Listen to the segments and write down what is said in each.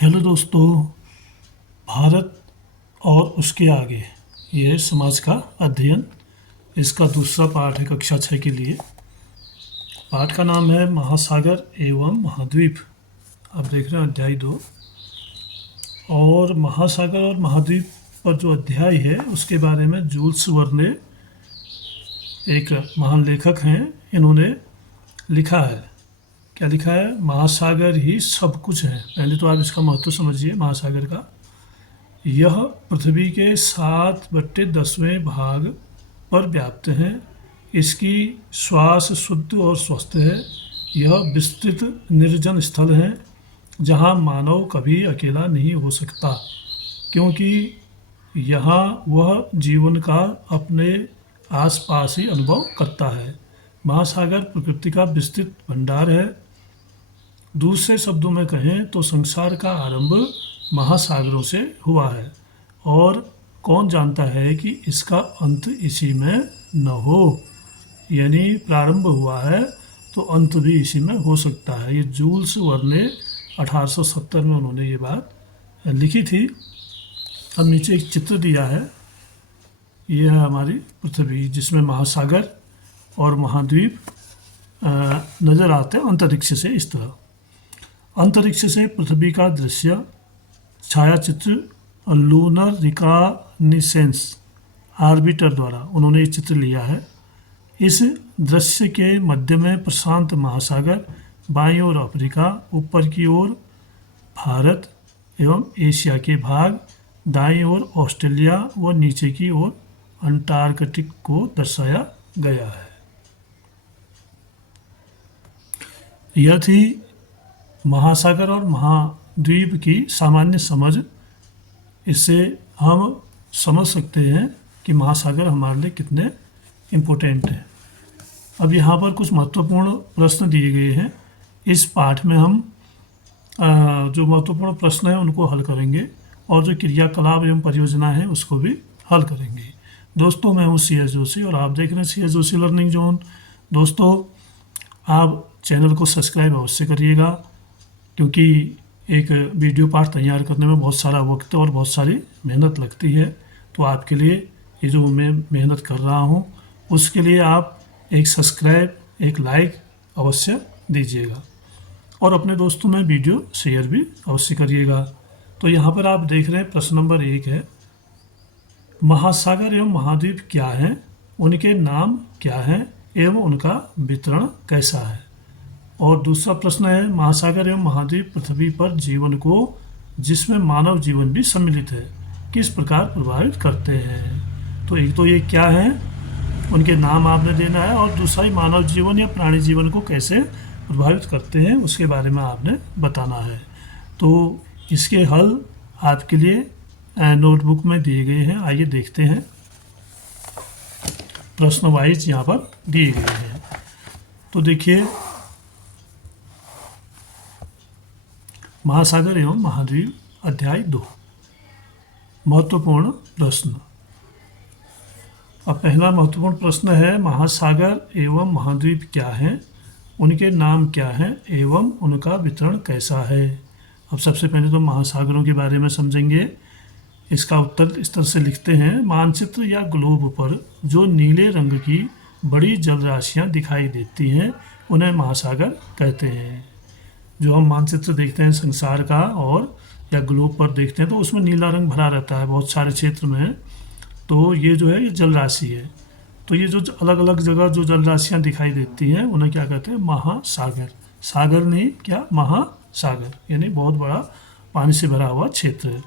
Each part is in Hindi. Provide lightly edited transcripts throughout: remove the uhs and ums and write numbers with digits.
हेलो दोस्तों। भारत और उसके आगे ये समाज का अध्ययन, इसका दूसरा पाठ है कक्षा 6 के लिए। पाठ का नाम है महासागर एवं महाद्वीप। आप देख रहे हैं अध्याय 2। और महासागर और महाद्वीप पर जो अध्याय है उसके बारे में जूल्स वर्ने एक महान लेखक हैं, इन्होंने लिखा है। क्या लिखा है? महासागर ही सब कुछ है। पहले तो आप इसका महत्व समझिए महासागर का। यह पृथ्वी के 7/10वें भाग पर व्याप्त है। इसकी श्वास शुद्ध और स्वस्थ है। यह विस्तृत निर्जन स्थल है जहाँ मानव कभी अकेला नहीं हो सकता, क्योंकि यहाँ वह जीवन का अपने आसपास ही अनुभव करता है। महासागर प्रकृति का विस्तृत भंडार है। दूसरे शब्दों में कहें तो संसार का आरंभ महासागरों से हुआ है, और कौन जानता है कि इसका अंत इसी में न हो। यानी प्रारंभ हुआ है तो अंत भी इसी में हो सकता है। ये जूल्स वर्ने 1870 में उन्होंने ये बात लिखी थी। अब नीचे एक चित्र दिया है। ये है हमारी पृथ्वी, जिसमें महासागर और महाद्वीप नज़र आते हैं अंतरिक्ष से। इस तरह अंतरिक्ष से पृथ्वी का दृश्य छायाचित्र लूनर रिकॉग्निसेंस आर्बिटर द्वारा उन्होंने ये चित्र लिया है। इस दृश्य के मध्य में प्रशांत महासागर, बाईं ओर अफ्रीका, ऊपर की ओर भारत एवं एशिया के भाग, दाईं ओर ऑस्ट्रेलिया व नीचे की ओर अंटार्कटिक को दर्शाया गया है। यह थी महासागर और महाद्वीप की सामान्य समझ। इससे हम समझ सकते हैं कि महासागर हमारे लिए कितने इम्पोर्टेंट हैं। अब यहाँ पर कुछ महत्वपूर्ण प्रश्न दिए गए हैं। इस पाठ में हम जो महत्वपूर्ण प्रश्न हैं उनको हल करेंगे, और जो क्रियाकलाप एवं परियोजना है उसको भी हल करेंगे। दोस्तों, मैं हूँ CS जोशी और आप देख रहे हैं CS जोशी लर्निंग जोन। दोस्तों, आप चैनल को सब्सक्राइब अवश्य करिएगा, क्योंकि एक वीडियो पाठ तैयार करने में बहुत सारा वक्त और बहुत सारी मेहनत लगती है। तो आपके लिए ये जो मैं मेहनत कर रहा हूँ उसके लिए आप एक सब्सक्राइब, एक लाइक अवश्य दीजिएगा, और अपने दोस्तों में वीडियो शेयर भी अवश्य करिएगा। तो यहाँ पर आप देख रहे हैं प्रश्न नंबर 1 है, महासागर एवं महाद्वीप क्या हैं, उनके नाम क्या हैं एवं उनका वितरण कैसा है। और दूसरा प्रश्न है, महासागर एवं महाद्वीप पृथ्वी पर जीवन को, जिसमें मानव जीवन भी सम्मिलित है, किस प्रकार प्रभावित करते हैं। तो एक तो ये क्या है, उनके नाम आपने देना है, और दूसरा ही मानव जीवन या प्राणी जीवन को कैसे प्रभावित करते हैं उसके बारे में आपने बताना है। तो इसके हल आपके लिए नोटबुक में दिए गए हैं। आइए देखते हैं। प्रश्न वाइज यहाँ पर दिए गए हैं। तो देखिए, महासागर एवं महाद्वीप अध्याय 2, महत्वपूर्ण प्रश्न। अब पहला महत्वपूर्ण प्रश्न है, महासागर एवं महाद्वीप क्या हैं, उनके नाम क्या हैं एवं उनका वितरण कैसा है। अब सबसे पहले तो महासागरों के बारे में समझेंगे। इसका उत्तर इस तरह से लिखते हैं, मानचित्र या ग्लोब पर जो नीले रंग की बड़ी जलराशियाँ दिखाई देती हैं उन्हें महासागर कहते हैं। जो हम मानचित्र देखते हैं संसार का और या ग्लोब पर देखते हैं तो उसमें नीला रंग भरा रहता है बहुत सारे क्षेत्र में। तो ये जो है ये जल राशि है। तो ये जो अलग अलग जगह जो जल राशियाँ दिखाई देती हैं उन्हें क्या कहते हैं? महासागर। सागर नहीं, क्या? महासागर, यानी बहुत बड़ा पानी से भरा हुआ क्षेत्र है।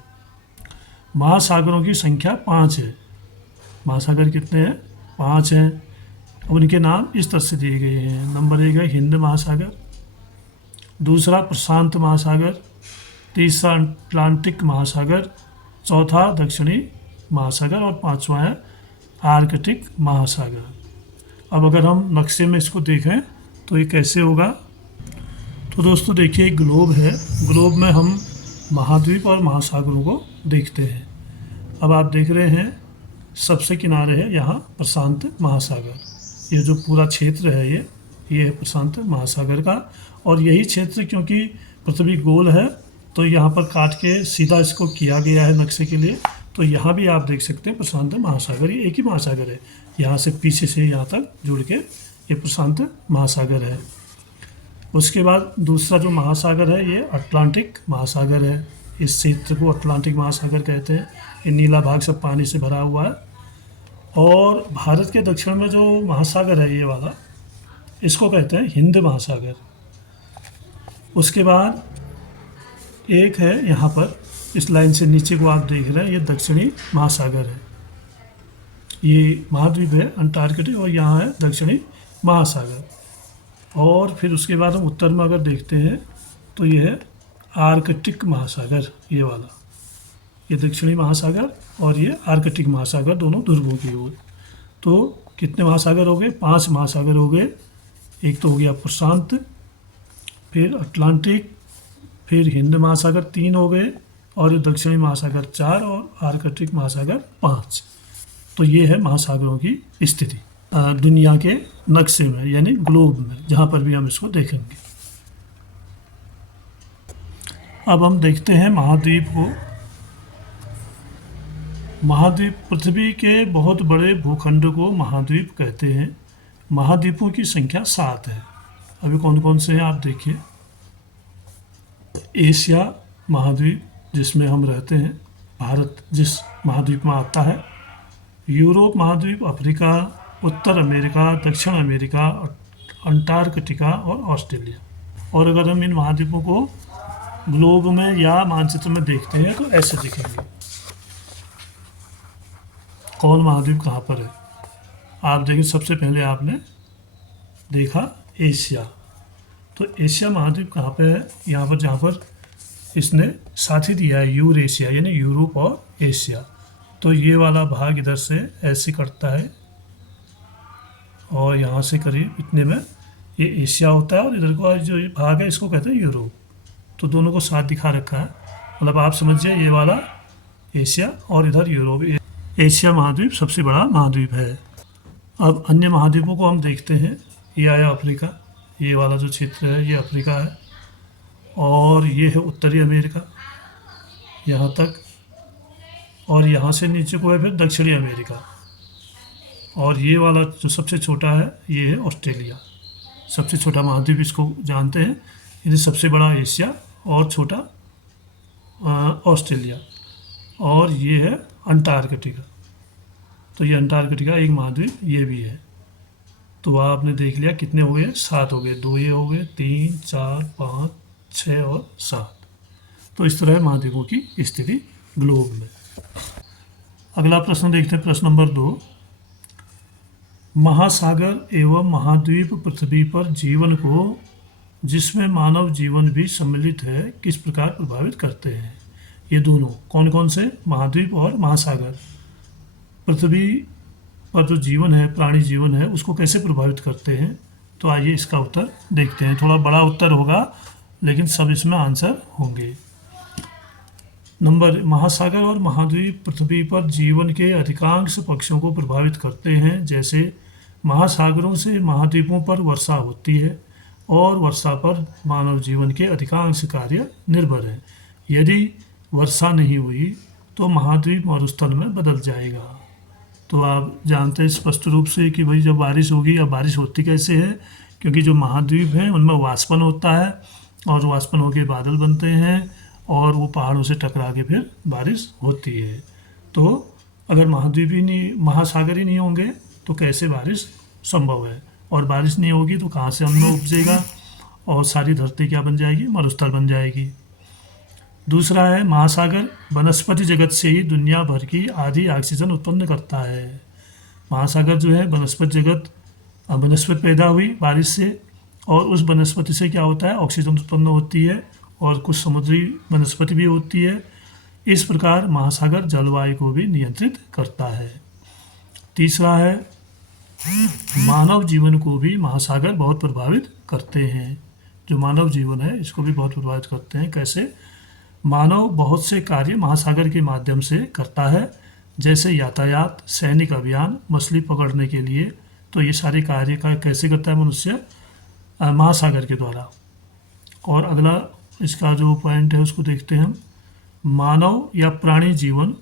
महासागरों की संख्या 5 है। महासागर कितने हैं? 5 हैं। अब उनके नाम इस तरह से दिए गए हैं। नंबर 1 है हिंद महासागर, दूसरा प्रशांत महासागर, तीसरा अटलांटिक महासागर, चौथा दक्षिणी महासागर, और पांचवा है आर्कटिक महासागर। अब अगर हम नक्शे में इसको देखें तो ये कैसे होगा। तो दोस्तों देखिए, ग्लोब है। ग्लोब में हम महाद्वीप और महासागरों को देखते हैं। अब आप देख रहे हैं सबसे किनारे है यहाँ प्रशांत महासागर। ये जो पूरा क्षेत्र है ये है प्रशांत महासागर का। और यही क्षेत्र, क्योंकि पृथ्वी गोल है तो यहाँ पर काट के सीधा इसको किया गया है नक्शे के लिए। तो यहाँ भी आप देख सकते हैं प्रशांत महासागर, ये एक ही महासागर है, यहाँ से पीछे से यहाँ तक जुड़ के ये प्रशांत महासागर है। उसके बाद दूसरा जो महासागर है ये अटलांटिक महासागर है। इस क्षेत्र को अटलांटिक महासागर कहते हैं। ये नीला भाग सब पानी से भरा हुआ है। और भारत के दक्षिण में जो महासागर है ये वाला, इसको कहते हैं हिंद महासागर। उसके बाद एक है यहाँ पर, इस लाइन से नीचे को आप देख रहे हैं, ये दक्षिणी महासागर है। ये महाद्वीप है अंटार्कटिक, और यहाँ है दक्षिणी महासागर। और फिर उसके बाद हम उत्तर में अगर देखते हैं तो ये है आर्कटिक महासागर, ये वाला, ये दक्षिणी महासागर और ये आर्कटिक महासागर, दोनों ध्रुवों की ओर। तो कितने महासागर हो गए? 5 महासागर हो गए। एक तो हो गया प्रशांत, फिर अटलांटिक, फिर हिंद महासागर 3 हो गए, और ये दक्षिणी महासागर 4, और आर्कटिक महासागर 5। तो ये है महासागरों की स्थिति दुनिया के नक्शे में, यानी ग्लोब में, जहाँ पर भी हम इसको देखेंगे। अब हम देखते हैं महाद्वीप को। महाद्वीप पृथ्वी के बहुत बड़े भूखंड को महाद्वीप कहते हैं। महाद्वीपों की संख्या 7 है। अभी कौन कौन से हैं आप देखिए। एशिया महाद्वीप, जिसमें हम रहते हैं, भारत जिस महाद्वीप में आता है। यूरोप महाद्वीप, अफ्रीका, उत्तर अमेरिका, दक्षिण अमेरिका, अंटार्कटिका और ऑस्ट्रेलिया। और अगर हम इन महाद्वीपों को ग्लोब में या मानचित्र में देखते हैं तो ऐसे दिखेंगे। कौन महाद्वीप कहाँ पर है आप देखिए। सबसे पहले आपने देखा एशिया। तो एशिया महाद्वीप कहाँ पे है? यहाँ पर, जहाँ पर इसने साथी दिया है यूरेशिया, यानी यूरोप और एशिया। तो ये वाला भाग इधर से ऐसे कटता है और यहाँ से करीब इतने में ये एशिया होता है, और इधर का जो भाग है इसको कहते हैं यूरोप। तो दोनों को साथ दिखा रखा है, मतलब आप समझिए ये वाला एशिया और इधर यूरोप। एशिया महाद्वीप सबसे बड़ा महाद्वीप है। अब अन्य महाद्वीपों को हम देखते हैं। ये आया अफ्रीका, ये वाला जो क्षेत्र है ये अफ्रीका है, और ये है उत्तरी अमेरिका यहाँ तक, और यहाँ से नीचे को है फिर दक्षिणी अमेरिका। और ये वाला जो सबसे छोटा है ये है ऑस्ट्रेलिया, सबसे छोटा महाद्वीप इसको जानते हैं। ये सबसे बड़ा एशिया और छोटा ऑस्ट्रेलिया, और ये है अंटार्कटिका। तो ये अंटार्कटिका एक महाद्वीप ये भी है। तो आपने देख लिया कितने हो गए? 7 हो गए। 2 ये हो गए, 3, 4, 5, 6 और 7। तो इस तरह महाद्वीपों की स्थिति ग्लोब में। अगला प्रश्न देखते हैं, प्रश्न नंबर 2। महासागर एवं महाद्वीप पृथ्वी पर जीवन को, जिसमें मानव जीवन भी सम्मिलित है, किस प्रकार प्रभावित करते हैं? ये दोनों कौन कौन से? महाद्वीप और महासागर पृथ्वी पर जो जीवन है, प्राणी जीवन है, उसको कैसे प्रभावित करते हैं? तो आइए इसका उत्तर देखते हैं। थोड़ा बड़ा उत्तर होगा लेकिन सब इसमें आंसर होंगे। महासागर और महाद्वीप पृथ्वी पर जीवन के अधिकांश पक्षों को प्रभावित करते हैं। जैसे महासागरों से महाद्वीपों पर वर्षा होती है, और वर्षा पर मानव जीवन के अधिकांश कार्य निर्भर हैं। यदि वर्षा नहीं हुई तो महाद्वीप मरुस्थल में बदल जाएगा। तो आप जानते हैं स्पष्ट रूप से कि भाई जब बारिश होगी, या बारिश होती कैसे है? क्योंकि जो महाद्वीप हैं उनमें वाष्पन होता है, और वाष्पन होकर बादल बनते हैं, और वो पहाड़ों से टकरा के फिर बारिश होती है। तो अगर महाद्वीप ही नहीं, महासागर ही नहीं होंगे तो कैसे बारिश संभव है? और बारिश नहीं होगी तो कहाँ से अन्न उपजेगा, और सारी धरती क्या बन जाएगी? मरुस्थल बन जाएगी। दूसरा है महासागर वनस्पति जगत से ही दुनिया भर की आधी ऑक्सीजन उत्पन्न करता है। महासागर जो है वनस्पति जगत, वनस्पति पैदा हुई बारिश से, और उस वनस्पति से क्या होता है? ऑक्सीजन उत्पन्न होती है, और कुछ समुद्री वनस्पति भी होती है। इस प्रकार महासागर जलवायु को भी नियंत्रित करता है। तीसरा है मानव जीवन को भी महासागर बहुत प्रभावित करते हैं। जो मानव जीवन है इसको भी बहुत प्रभावित करते हैं। कैसे? मानव बहुत से कार्य महासागर के माध्यम से करता है, जैसे यातायात, सैनिक अभियान, मछली पकड़ने के लिए। तो ये सारे कार्य का कैसे करता है मनुष्य? महासागर के द्वारा। और अगला इसका जो पॉइंट है उसको देखते हैं हम। मानव या प्राणी जीवन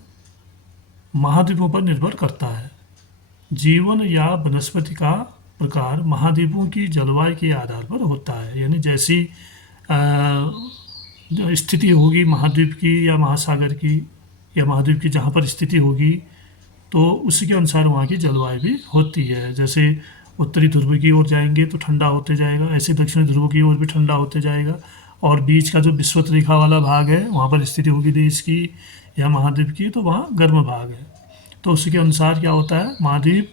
महाद्वीपों पर निर्भर करता है। जीवन या वनस्पति का प्रकार महाद्वीपों की जलवायु के आधार पर होता है। यानी जैसी जो स्थिति होगी महाद्वीप की या महासागर की या महाद्वीप की जहाँ पर स्थिति होगी, तो उसी के अनुसार वहाँ की जलवायु भी होती है। जैसे उत्तरी ध्रुव की ओर जाएंगे तो ठंडा होते जाएगा, ऐसे दक्षिणी ध्रुव की ओर भी ठंडा होते जाएगा। और बीच का जो विषुवत रेखा वाला भाग है वहाँ पर स्थिति होगी देश की या महाद्वीप की, तो वहाँ गर्म भाग है। तो उसी के अनुसार क्या होता है, महाद्वीप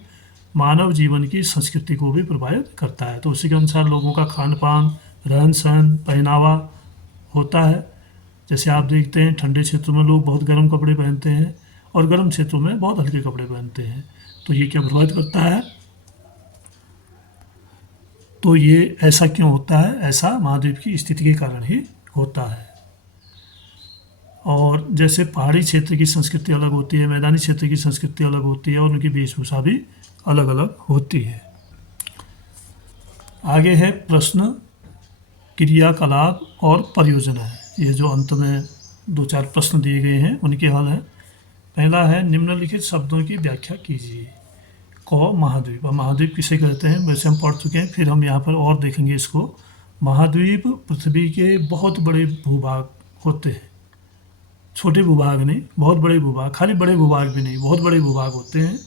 मानव जीवन की संस्कृति को भी प्रभावित करता है। तो उसी के अनुसार लोगों का खान पान, रहन सहन, पहनावा होता है। जैसे आप देखते हैं ठंडे क्षेत्रों में लोग बहुत गर्म कपड़े पहनते हैं और गर्म क्षेत्रों में बहुत हल्के कपड़े पहनते हैं। तो ये क्या प्रभावित करता है, तो ये ऐसा क्यों होता है, ऐसा महाद्वीप की स्थिति के कारण ही होता है। और जैसे पहाड़ी क्षेत्र की संस्कृति अलग होती है, मैदानी क्षेत्र की संस्कृति अलग होती है और उनकी वेशभूषा भी अलग अलग होती है। आगे है प्रश्न, क्रियाकलाप और परियोजना है। ये जो अंत में 2-4 प्रश्न दिए गए हैं उनके हल हैं। पहला है निम्नलिखित शब्दों की व्याख्या कीजिए। क महाद्वीप। अब महाद्वीप किसे कहते हैं वैसे हम पढ़ चुके हैं, फिर हम यहाँ पर और देखेंगे इसको। महाद्वीप पृथ्वी के बहुत बड़े भूभाग होते हैं, छोटे भूभाग नहीं, बहुत बड़े भूभाग, खाली बड़े भूभाग भी नहीं, बहुत बड़े भूभाग होते हैं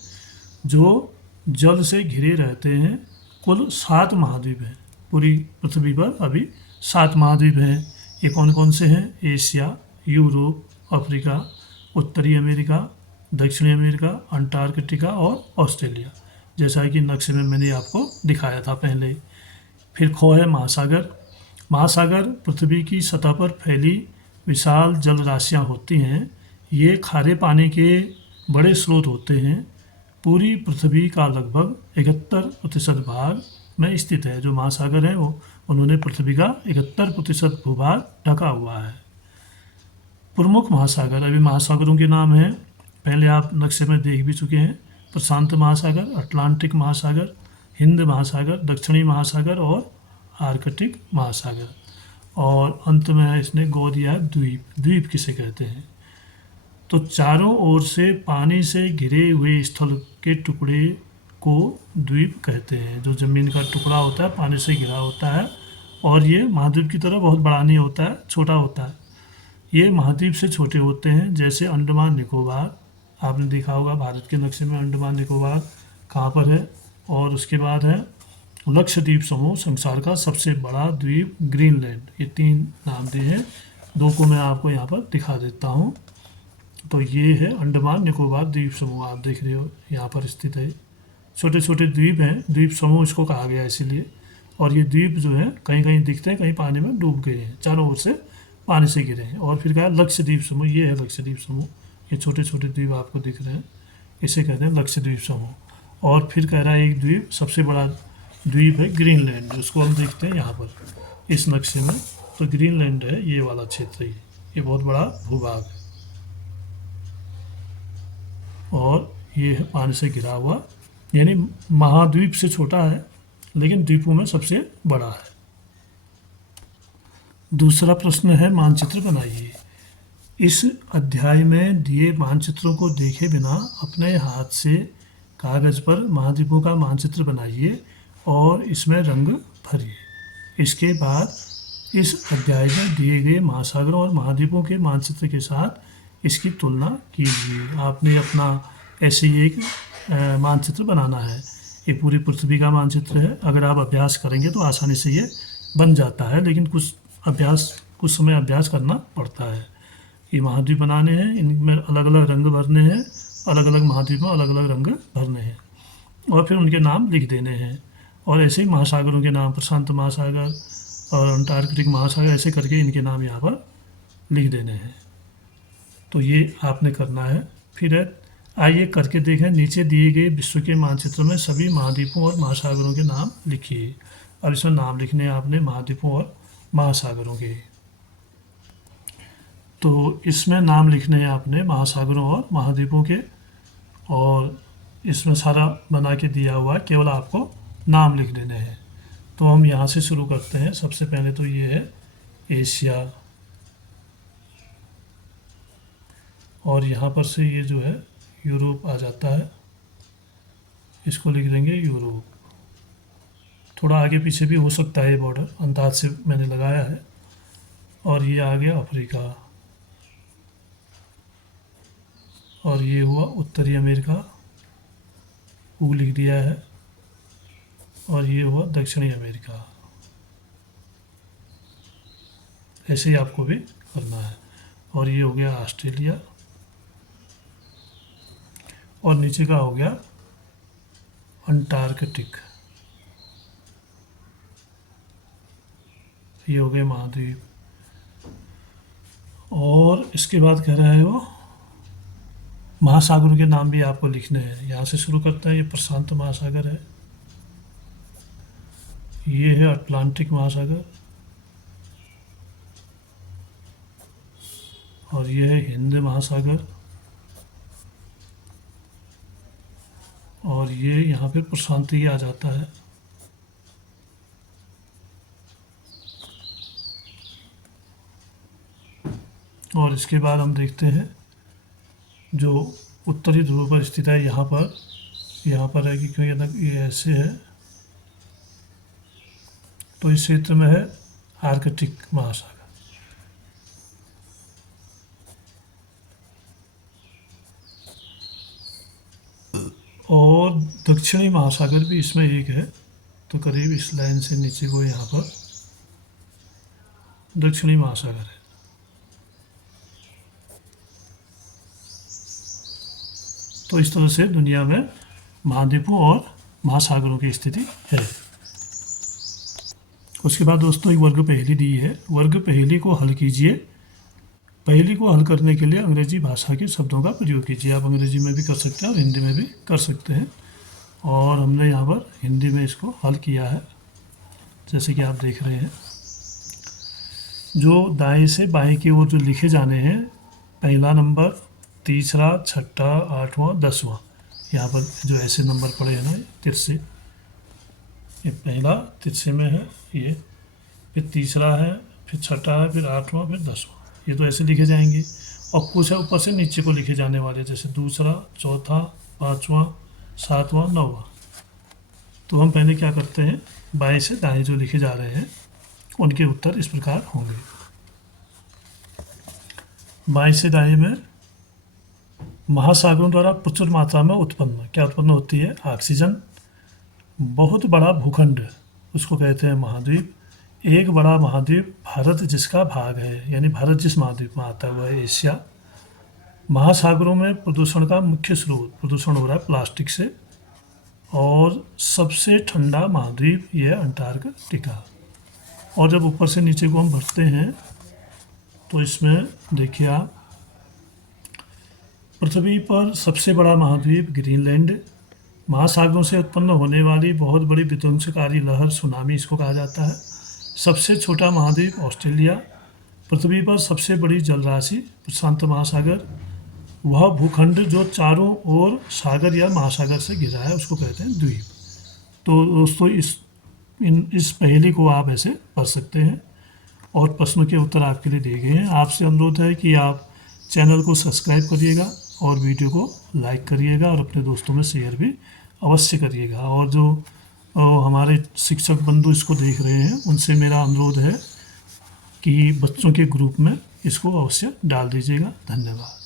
जो जल से घिरे रहते हैं। कुल 7 महाद्वीप हैं पूरी पृथ्वी पर, अभी 7 महाद्वीप हैं। ये कौन कौन से हैं, एशिया, यूरोप, अफ्रीका, उत्तरी अमेरिका, दक्षिणी अमेरिका, अंटार्कटिका और ऑस्ट्रेलिया, जैसा कि नक्शे में मैंने आपको दिखाया था पहले। फिर खो है महासागर। महासागर पृथ्वी की सतह पर फैली विशाल जल राशियाँ होती हैं। ये खारे पानी के बड़े स्रोत होते हैं। पूरी पृथ्वी का लगभग 71% भाग में स्थित है। जो महासागर है वो उन्होंने पृथ्वी का 71% भूभाग ढका हुआ है। प्रमुख महासागर, अभी महासागरों के नाम हैं, पहले आप नक्शे में देख भी चुके हैं। प्रशांत महासागर, अटलांटिक महासागर, हिंद महासागर, दक्षिणी महासागर और आर्कटिक महासागर। और अंत में है इसने गो दिया द्वीप। द्वीप किसे कहते हैं, तो चारों ओर से पानी से घिरे हुए स्थल के टुकड़े को द्वीप कहते हैं। जो ज़मीन का टुकड़ा होता है पानी से घिरा होता है और ये महाद्वीप की तरह बहुत बड़ा नहीं होता है, छोटा होता है। ये महाद्वीप से छोटे होते हैं, जैसे अंडमान निकोबार। आपने देखा होगा भारत के नक्शे में अंडमान निकोबार कहाँ पर है। और उसके बाद है लक्षद्वीप समूह, संसार का सबसे बड़ा द्वीप ग्रीनलैंड। ये 3 नाम दिए हैं, 2 को मैं आपको यहाँ पर दिखा देता हूँ। तो ये है अंडमान निकोबार द्वीप समूह, आप देख रहे हो यहाँ पर स्थित है। छोटे छोटे द्वीप हैं, द्वीप समूह इसको कहा गया इसीलिए। और ये द्वीप जो है कहीं कहीं दिखते हैं, कहीं पानी में डूब गए हैं, चारों ओर से पानी से गिरे हैं। और फिर कहा लक्षद्वीप समूह, ये है लक्षद्वीप समूह। ये छोटे छोटे द्वीप आपको दिख रहे हैं, इसे कहते हैं लक्षद्वीप समूह। और फिर कह रहा है एक द्वीप, सबसे बड़ा द्वीप है ग्रीनलैंड, जिसको हम देखते हैं यहाँ पर इस नक्शे में। तो ग्रीनलैंड है ये वाला क्षेत्र, ये बहुत बड़ा भूभाग है और ये है पानी से घिरा हुआ, यानी महाद्वीप से छोटा है लेकिन द्वीपों में सबसे बड़ा है। दूसरा प्रश्न है मानचित्र बनाइए। इस अध्याय में दिए मानचित्रों को देखे बिना अपने हाथ से कागज पर महाद्वीपों का मानचित्र बनाइए और इसमें रंग भरिए। इसके बाद इस अध्याय में दिए गए महासागरों और महाद्वीपों के मानचित्र के साथ इसकी तुलना कीजिए। आपने अपना ऐसे ही एक मानचित्र बनाना है। ये पूरी पृथ्वी का मानचित्र है। अगर आप अभ्यास करेंगे तो आसानी से ये बन जाता है, लेकिन कुछ समय अभ्यास करना पड़ता है। ये महाद्वीप बनाने हैं, इनमें अलग अलग रंग भरने हैं, अलग अलग महाद्वीप में अलग अलग रंग भरने हैं और फिर उनके नाम लिख देने हैं। और ऐसे ही महासागरों के नाम, प्रशांत महासागर और अंटार्कटिक महासागर, ऐसे करके इनके नाम यहाँ पर लिख देने हैं। तो ये आपने करना है। फिर आइए करके देखें। नीचे दिए गए विश्व के मानचित्र में सभी महाद्वीपों और महासागरों के नाम लिखिए। और इसमें नाम लिखने हैं आपने महाद्वीपों और महासागरों के। तो इसमें नाम लिखने हैं आपने महासागरों और महाद्वीपों के, और इसमें सारा बना के दिया हुआ है, केवल आपको नाम लिख देने हैं। तो हम यहाँ से शुरू करते हैं। सबसे पहले तो ये है एशिया, और यहाँ पर से ये जो है यूरोप आ जाता है, इसको लिख देंगे यूरोप। थोड़ा आगे पीछे भी हो सकता है ये बॉर्डर, अंदाज से मैंने लगाया है। और ये आ गया अफ्रीका, और ये हुआ उत्तरी अमेरिका, वो लिख दिया है। और ये हुआ दक्षिणी अमेरिका। ऐसे ही आपको भी करना है। और ये हो गया ऑस्ट्रेलिया, और नीचे का हो गया अंटार्कटिक। ये हो गए महाद्वीप। और इसके बाद कह रहा है वो महासागरों के नाम भी आपको लिखने हैं। यहाँ से शुरू करते हैं। ये प्रशांत महासागर है, ये है अटलांटिक महासागर, और ये है हिंद महासागर, और ये यहाँ पे प्रशांत ही आ जाता है। और इसके बाद हम देखते हैं जो उत्तरी ध्रुव पर स्थित है, यहाँ पर है कि क्यों ये ऐसे है, तो इस क्षेत्र में है आर्कटिक महासागर। और दक्षिणी महासागर भी इसमें एक है, तो करीब इस लाइन से नीचे को यहाँ पर दक्षिणी महासागर है। तो इस तरह से दुनिया में महाद्वीपों और महासागरों की स्थिति है। उसके बाद दोस्तों एक वर्ग पहेली दी है। वर्ग पहेली को हल कीजिए। पहेली को हल करने के लिए अंग्रेजी भाषा के शब्दों का प्रयोग कीजिए। आप अंग्रेजी में भी कर सकते हैं और हिंदी में भी कर सकते हैं। और हमने यहाँ पर हिंदी में इसको हल किया है, जैसे कि आप देख रहे हैं। जो दाएं से बाएं की ओर जो लिखे जाने हैं, पहला नंबर, तीसरा, छठा, आठवां, 10वां, यहाँ पर जो ऐसे नंबर पड़े हैं ना तिरछे, ये पहला तिरछे में है, ये फिर तीसरा है, फिर छठा है, फिर आठवां, फिर 10वां, ये तो ऐसे लिखे जाएंगे। और कुछ है ऊपर से नीचे को लिखे जाने वाले, जैसे दूसरा, चौथा, पाँचवां, सातवां, 9वां। तो हम पहले क्या करते हैं, बाएं से दाएं जो लिखे जा रहे हैं उनके उत्तर इस प्रकार होंगे। बाएं से दाएं में महासागरों द्वारा प्रचुर मात्रा में क्या उत्पन्न होती है, ऑक्सीजन। बहुत बड़ा भूखंड, उसको कहते हैं महाद्वीप। एक बड़ा महाद्वीप भारत, जिसका भाग है, यानी भारत जिस महाद्वीप में आता है वह है एशिया। महासागरों में प्रदूषण का मुख्य स्रोत, प्रदूषण हो रहा है प्लास्टिक से। और सबसे ठंडा महाद्वीप यह है अंटार्कटिका। और जब ऊपर से नीचे को हम बढ़ते हैं तो इसमें देखिए आप, पृथ्वी पर सबसे बड़ा महाद्वीप ग्रीनलैंड। महासागरों से उत्पन्न होने वाली बहुत बड़ी विध्वंसकारी लहर सुनामी इसको कहा जाता है। सबसे छोटा महाद्वीप ऑस्ट्रेलिया। पृथ्वी पर सबसे बड़ी जलराशि प्रशांत महासागर। वह भूखंड जो चारों ओर सागर या महासागर से घिरा है उसको कहते हैं द्वीप। तो दोस्तों इस पहेली को आप ऐसे पढ़ सकते हैं और प्रश्नों के उत्तर आपके लिए दिए गए हैं। आपसे अनुरोध है कि आप चैनल को सब्सक्राइब करिएगा और वीडियो को लाइक करिएगा और अपने दोस्तों में शेयर भी अवश्य करिएगा। और जो हमारे शिक्षक बंधु इसको देख रहे हैं उनसे मेरा अनुरोध है कि बच्चों के ग्रुप में इसको अवश्य डाल दीजिएगा। धन्यवाद।